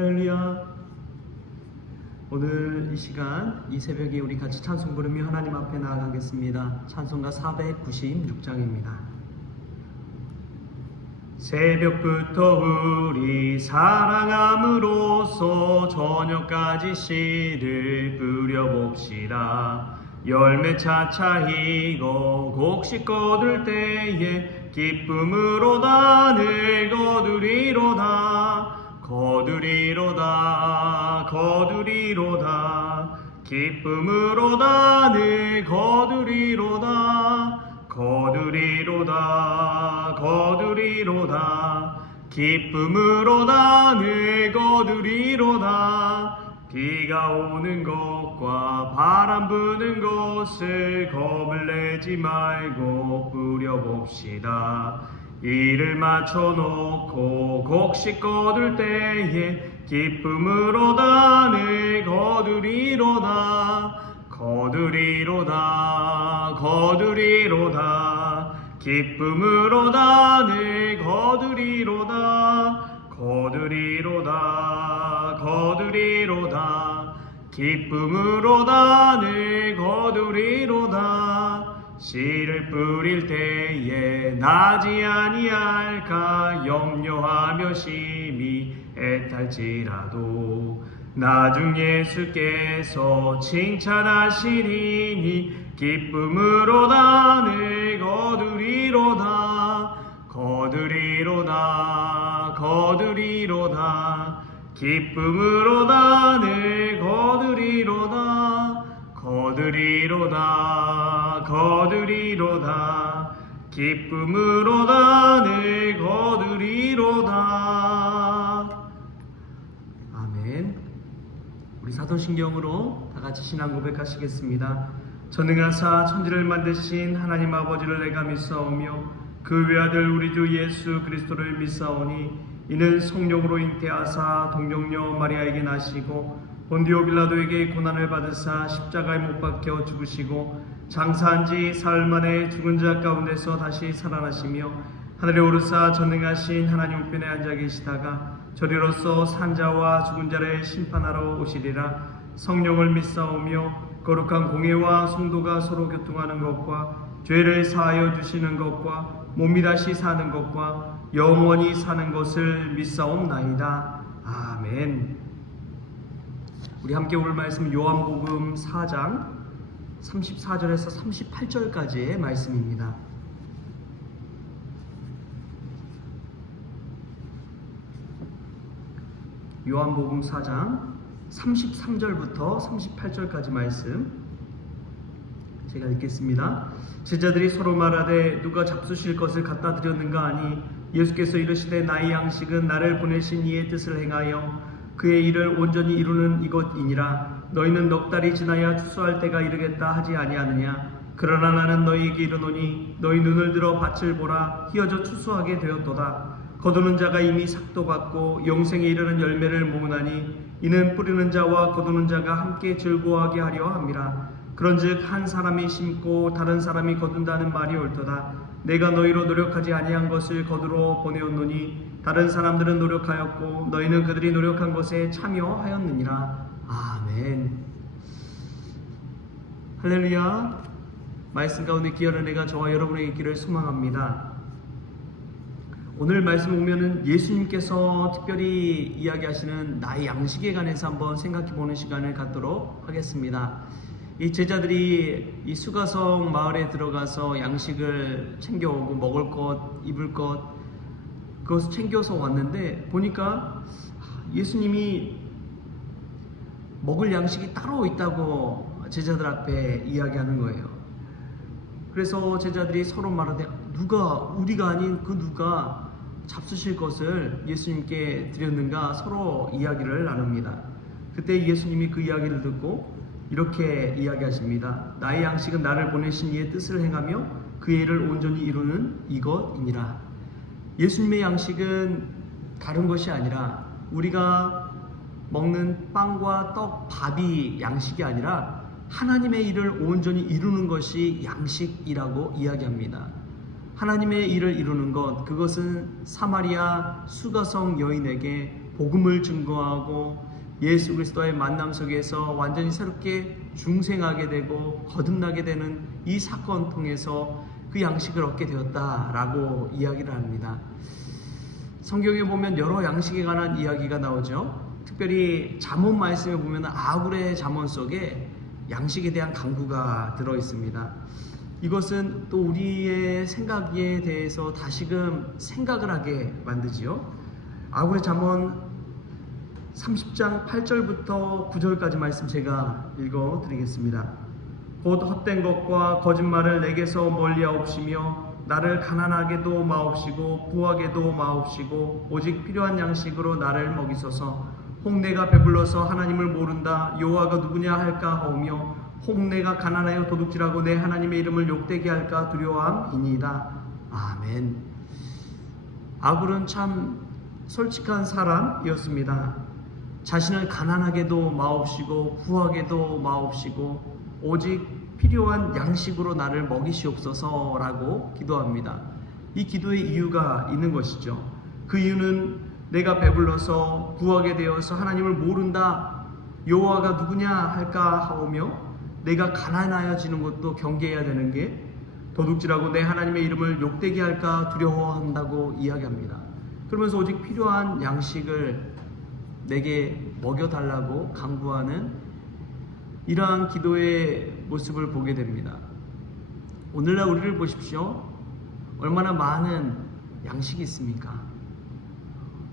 할렐루야. 오늘 이 시간 이 새벽에 우리 같이 찬송 부르며 하나님 앞에 나아가겠습니다. 찬송가 496장입니다. 새벽부터 우리 사랑함으로써 저녁까지 씨를 뿌려봅시다. 열매 차차이고 곡식 거둘 때에 기쁨으로다 늘 거두리로다. 거두리로다 거두리로다 기쁨으로다 늘 거두리로다. 거두리로다 거두리로다 기쁨으로다 늘 거두리로다. 비가 오는 것과 바람 부는 것을 겁을 내지 말고 뿌려봅시다. 이를 맞춰놓고 곡식 거둘 때에 기쁨으로다 늘 거두리로다. 거두리로다 거두리로다 기쁨으로다 늘 거두리로다. 거두리로다 거두리로다 기쁨으로다 늘 거두리로다. 씨를 뿌릴 때에 나지 아니할까 염려하며 심히 애탈지라도 나중 예수께서 칭찬하시리니 기쁨으로다 늘 거두리로다. 거두리로다 거두리로다 기쁨으로다 늘 거두리로다. 거두리로다 거두리로다 기쁨으로다 늘 거두리로다. 아멘. 우리 사도신경으로 다같이 신앙 고백하시겠습니다. 전능하사 천지를 만드신 하나님 아버지를 내가 믿사오며 그 외아들 우리 주 예수 그리스도를 믿사오니 이는 성령으로 잉태하사 동정녀 마리아에게 나시고 본디오 빌라도에게 고난을 받으사 십자가에 못 박혀 죽으시고 장사한 지 사흘 만에 죽은 자 가운데서 다시 살아나시며 하늘에 오르사 전능하신 하나님 우편에 앉아 계시다가 저리로서 산자와 죽은 자를 심판하러 오시리라. 성령을 믿사오며 거룩한 공회와 성도가 서로 교통하는 것과 죄를 사하여 주시는 것과 몸이 다시 사는 것과 영원히 사는 것을 믿사옵나이다. 아멘. 우리 함께 오늘 말씀 요한복음 4장 34절에서 38절까지의 말씀입니다. 요한복음 4장 33절부터 38절까지 말씀 제가 읽겠습니다. 제자들이 서로 말하되 누가 잡수실 것을 갖다 드렸는가 하니 예수께서 이르시되 나의 양식은 나를 보내신 이의 뜻을 행하여 그의 일을 온전히 이루는 이것이니라. 너희는 넉 달이 지나야 추수할 때가 이르겠다 하지 아니하느냐. 그러나 나는 너희에게 이르노니 너희 눈을 들어 밭을 보라. 희어져 추수하게 되었도다. 거두는 자가 이미 삭도 받고 영생에 이르는 열매를 모으나니 이는 뿌리는 자와 거두는 자가 함께 즐거워하게 하려 함이라. 그런즉 한 사람이 심고 다른 사람이 거둔다는 말이 옳도다. 내가 너희로 노력하지 아니한 것을 거두러 보내었노니 다른 사람들은 노력하였고 너희는 그들이 노력한 것에 참여하였느니라. 아멘. 할렐루야. 말씀 가운데 귀한 은혜가 저와 여러분에게 있기를 소망합니다. 오늘 말씀 보면은 예수님께서 특별히 이야기하시는 나의 양식에 관해서 한번 생각해 보는 시간을 갖도록 하겠습니다. 이 제자들이 이 수가성 마을에 들어가서 양식을 챙겨오고 먹을 것, 입을 것 그것을 챙겨서 왔는데 보니까 예수님이 먹을 양식이 따로 있다고 제자들 앞에 이야기하는 거예요. 그래서 제자들이 서로 말하되 우리가 아닌 그 누가 잡수실 것을 예수님께 드렸는가 서로 이야기를 나눕니다. 그때 예수님이 그 이야기를 듣고 이렇게 이야기하십니다. 나의 양식은 나를 보내신 이의 뜻을 행하며 그의 일을 온전히 이루는 이것이니라. 예수님의 양식은 다른 것이 아니라 우리가 먹는 빵과 떡, 밥이 양식이 아니라 하나님의 일을 온전히 이루는 것이 양식이라고 이야기합니다. 하나님의 일을 이루는 것, 그것은 사마리아 수가성 여인에게 복음을 증거하고 예수 그리스도의 만남 속에서 완전히 새롭게 중생하게 되고 거듭나게 되는 이 사건 통해서 그 양식을 얻게 되었다라고 이야기를 합니다. 성경에 보면 여러 양식에 관한 이야기가 나오죠. 특별히 잠언 말씀에 보면 아굴의 잠언 속에 양식에 대한 강구가 들어 있습니다. 이것은 또 우리의 생각에 대해서 다시금 생각을 하게 만드지요. 아굴의 잠언 30장 8절부터 9절까지 말씀 제가 읽어 드리겠습니다. 곧 헛된 것과 거짓말을 내게서 멀리하옵시며 나를 가난하게도 마옵시고 부하게도 마옵시고 오직 필요한 양식으로 나를 먹이소서. 혹 내가 배불러서 하나님을 모른다 여호와가 누구냐 할까 하오며 혹 내가 가난하여 도둑질하고 내 하나님의 이름을 욕되게 할까 두려워함이니이다. 아멘. 아굴은 참 솔직한 사람이었습니다. 자신을 가난하게도 마옵시고 부하게도 마옵시고 오직 필요한 양식으로 나를 먹이시옵소서라고 기도합니다. 이 기도의 이유가 있는 것이죠. 그 이유는 내가 배불러서 부하게 되어서 하나님을 모른다 여호와가 누구냐 할까 하오며 내가 가난하여지는 것도 경계해야 되는 게 도둑질하고 내 하나님의 이름을 욕되게 할까 두려워한다고 이야기합니다. 그러면서 오직 필요한 양식을 내게 먹여달라고 강구하는 이러한 기도의 모습을 보게 됩니다. 오늘날 우리를 보십시오. 얼마나 많은 양식이 있습니까?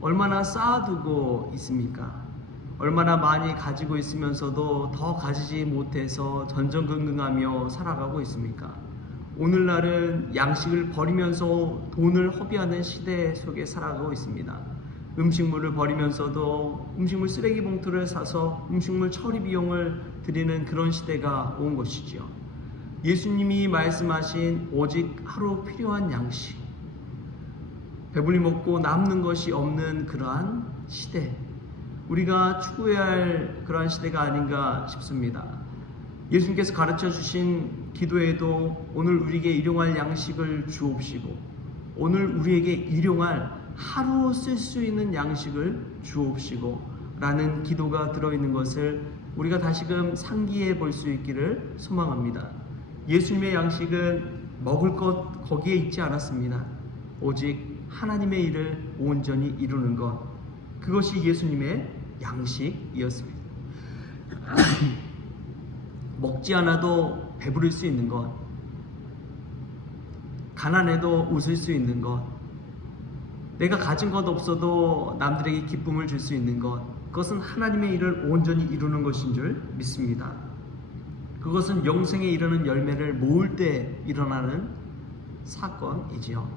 얼마나 쌓아두고 있습니까? 얼마나 많이 가지고 있으면서도 더 가지지 못해서 전전긍긍하며 살아가고 있습니까? 오늘날은 양식을 버리면서 돈을 허비하는 시대 속에 살아가고 있습니다. 음식물을 버리면서도 음식물 쓰레기 봉투를 사서 음식물 처리 비용을 드리는 그런 시대가 온 것이지요. 예수님이 말씀하신 오직 하루 필요한 양식, 배불리 먹고 남는 것이 없는 그러한 시대, 우리가 추구해야 할 그러한 시대가 아닌가 싶습니다. 예수님께서 가르쳐 주신 기도에도 오늘 우리에게 일용할 양식을 주옵시고 오늘 우리에게 일용할 하루 쓸 수 있는 양식을 주옵시고 라는 기도가 들어있는 것을 우리가 다시금 상기해 볼 수 있기를 소망합니다. 예수님의 양식은 먹을 것 거기에 있지 않았습니다. 오직 하나님의 일을 온전히 이루는 것, 그것이 예수님의 양식이었습니다. 먹지 않아도 배부를 수 있는 것, 가난해도 웃을 수 있는 것, 내가 가진 것 없어도 남들에게 기쁨을 줄 수 있는 것, 그것은 하나님의 일을 온전히 이루는 것인 줄 믿습니다. 그것은 영생에 이르는 열매를 모을 때 일어나는 사건이지요.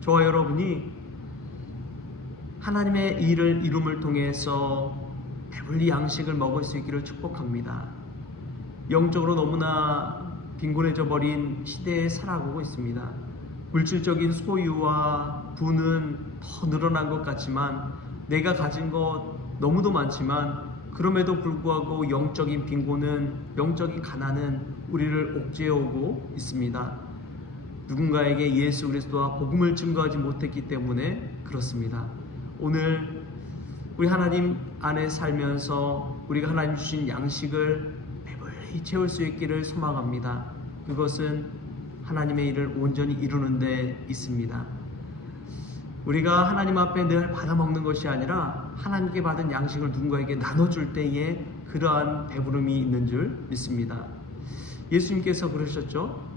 저와 여러분이 하나님의 일을 이룸을 통해서 배불리 양식을 먹을 수 있기를 축복합니다. 영적으로 너무나 빈곤해져 버린 시대에 살아가고 있습니다. 물질적인 소유와 부는 더 늘어난 것 같지만 내가 가진 것 너무도 많지만 그럼에도 불구하고 영적인 빈곤은, 영적인 가난은 우리를 옥죄어오고 있습니다. 누군가에게 예수 그리스도와 복음을 증거하지 못했기 때문에 그렇습니다. 오늘 우리 하나님 안에 살면서 우리가 하나님 주신 양식을 배불리 채울 수 있기를 소망합니다. 그것은 하나님의 일을 온전히 이루는 데 있습니다. 우리가 하나님 앞에 늘 받아먹는 것이 아니라 하나님께 받은 양식을 누군가에게 나눠줄 때에 그러한 배부름이 있는 줄 믿습니다. 예수님께서 그러셨죠.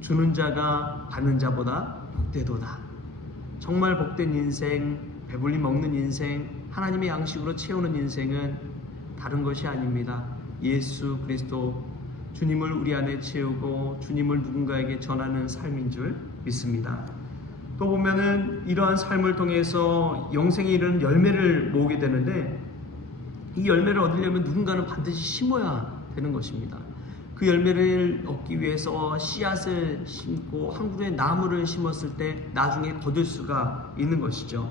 주는 자가 받는 자보다 복되도다. 정말 복된 인생, 배불리 먹는 인생, 하나님의 양식으로 채우는 인생은 다른 것이 아닙니다. 예수 그리스도 주님을 우리 안에 채우고 주님을 누군가에게 전하는 삶인 줄 믿습니다. 또 보면은 이러한 삶을 통해서 영생에 이르는 열매를 모으게 되는데 이 열매를 얻으려면 누군가는 반드시 심어야 되는 것입니다. 그 열매를 얻기 위해서 씨앗을 심고 한 그루의 나무를 심었을 때 나중에 거둘 수가 있는 것이죠.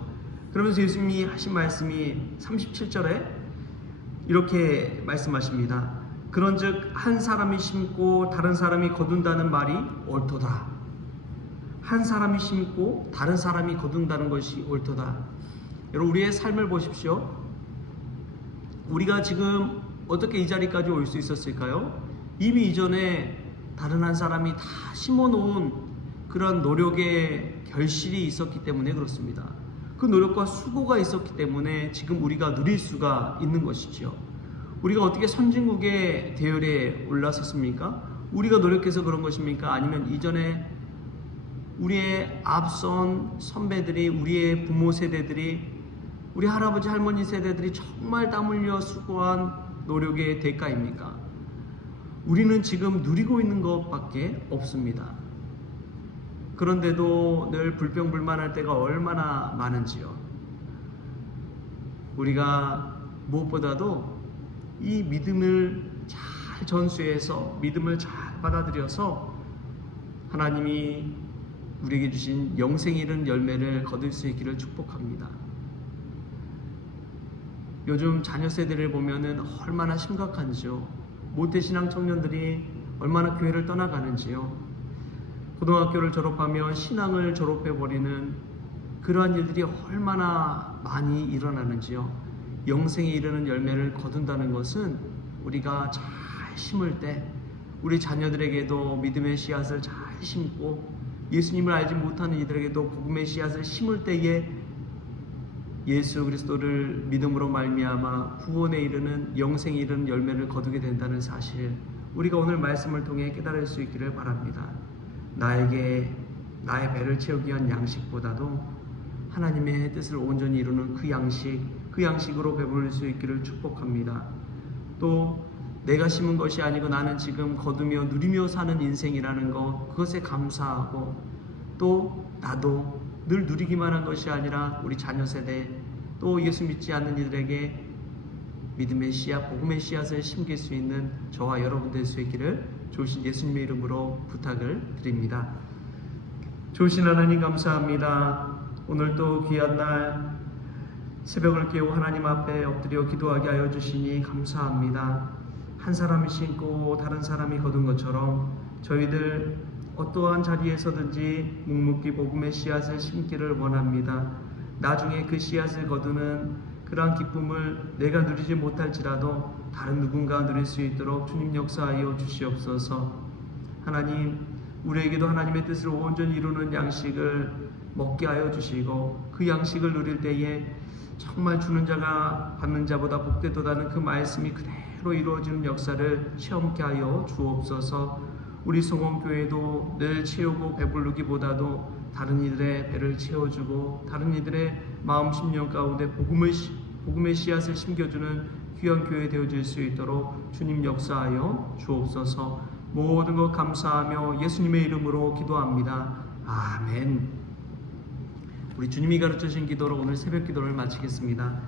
그러면서 예수님이 하신 말씀이 37절에 이렇게 말씀하십니다. 그런즉 한 사람이 심고 다른 사람이 거둔다는 말이 옳도다. 한 사람이 심고 다른 사람이 거둔다는 것이 옳도다. 여러분, 우리의 삶을 보십시오. 우리가 지금 어떻게 이 자리까지 올 수 있었을까요? 이미 이전에 다른 한 사람이 다 심어놓은 그런 노력의 결실이 있었기 때문에 그렇습니다. 그 노력과 수고가 있었기 때문에 지금 우리가 누릴 수가 있는 것이죠. 우리가 어떻게 선진국의 대열에 올라섰습니까? 우리가 노력해서 그런 것입니까? 아니면 이전에 우리의 앞선 선배들이, 우리의 부모 세대들이, 우리 할아버지 할머니 세대들이 정말 땀 흘려 수고한 노력의 대가입니까? 우리는 지금 누리고 있는 것밖에 없습니다. 그런데도 늘 불평불만할 때가 얼마나 많은지요. 우리가 무엇보다도 이 믿음을 잘 전수해서, 믿음을 잘 받아들여서 하나님이 우리에게 주신 영생 이른 열매를 거둘 수 있기를 축복합니다. 요즘 자녀 세대를 보면은 얼마나 심각한지요. 모태신앙 청년들이 얼마나 교회를 떠나가는지요. 고등학교를 졸업하면 신앙을 졸업해버리는 그러한 일들이 얼마나 많이 일어나는지요. 영생에 이르는 열매를 거둔다는 것은 우리가 잘 심을 때 우리 자녀들에게도 믿음의 씨앗을 잘 심고, 예수님을 알지 못하는 이들에게도 복음의 씨앗을 심을 때에 예수 그리스도를 믿음으로 말미암아 구원에 이르는, 영생에 이르는 열매를 거두게 된다는 사실, 우리가 오늘 말씀을 통해 깨달을 수 있기를 바랍니다. 나의 배를 채우기 위한 양식보다도 하나님의 뜻을 온전히 이루는 그 양식으로 배부를 수 있기를 축복합니다. 또 내가 심은 것이 아니고 나는 지금 거두며 누리며 사는 인생이라는 것, 그것에 감사하고, 또 나도 늘 누리기만 한 것이 아니라 우리 자녀 세대, 또 예수 믿지 않는 이들에게 믿음의 씨앗, 복음의 씨앗을 심길 수 있는 저와 여러분 될 수 있기를 좋으신 예수님의 이름으로 부탁을 드립니다. 좋으신 하나님 감사합니다. 오늘 또 귀한 날 새벽을 깨워 하나님 앞에 엎드려 기도하게 하여 주시니 감사합니다. 한 사람이 심고 다른 사람이 거둔 것처럼 저희들 어떠한 자리에서든지 묵묵히 복음의 씨앗을 심기를 원합니다. 나중에 그 씨앗을 거두는 그러한 기쁨을 내가 누리지 못할지라도 다른 누군가 누릴 수 있도록 주님 역사하여 주시옵소서. 하나님, 우리에게도 하나님의 뜻을 온전히 이루는 양식을 먹게 하여 주시고, 그 양식을 누릴 때에 정말 주는 자가 받는 자보다 복되도다는 그 말씀이 그대로 이루어지는 역사를 체험케 하여 주옵소서. 우리 성원교회도 늘 채우고 배부르기보다도 다른 이들의 배를 채워주고, 다른 이들의 마음 심령 가운데 복음의 씨앗을 심겨주는 귀한 교회 되어질 수 있도록 주님 역사하여 주옵소서. 모든 것 감사하며 예수님의 이름으로 기도합니다. 아멘. 우리 주님이 가르쳐주신 기도로 오늘 새벽 기도를 마치겠습니다.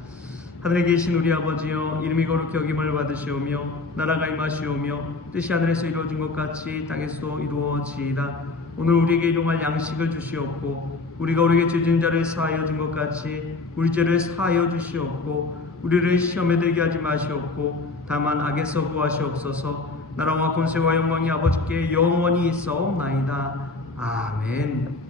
하늘에 계신 우리 아버지여, 이름이 거룩히 여김을 받으시오며 나라가 임하시오며 뜻이 하늘에서 이루어진 것 같이 땅에서도 이루어지이다. 오늘 우리에게 일용할 양식을 주시옵고, 우리가 우리에게 죄진 자를 사하여 준 것 같이 우리 죄를 사하여 주시옵고, 우리를 시험에 들게 하지 마시옵고 다만 악에서 구하시옵소서. 나라와 권세와 영광이 아버지께 영원히 있사옵나이다. 아멘.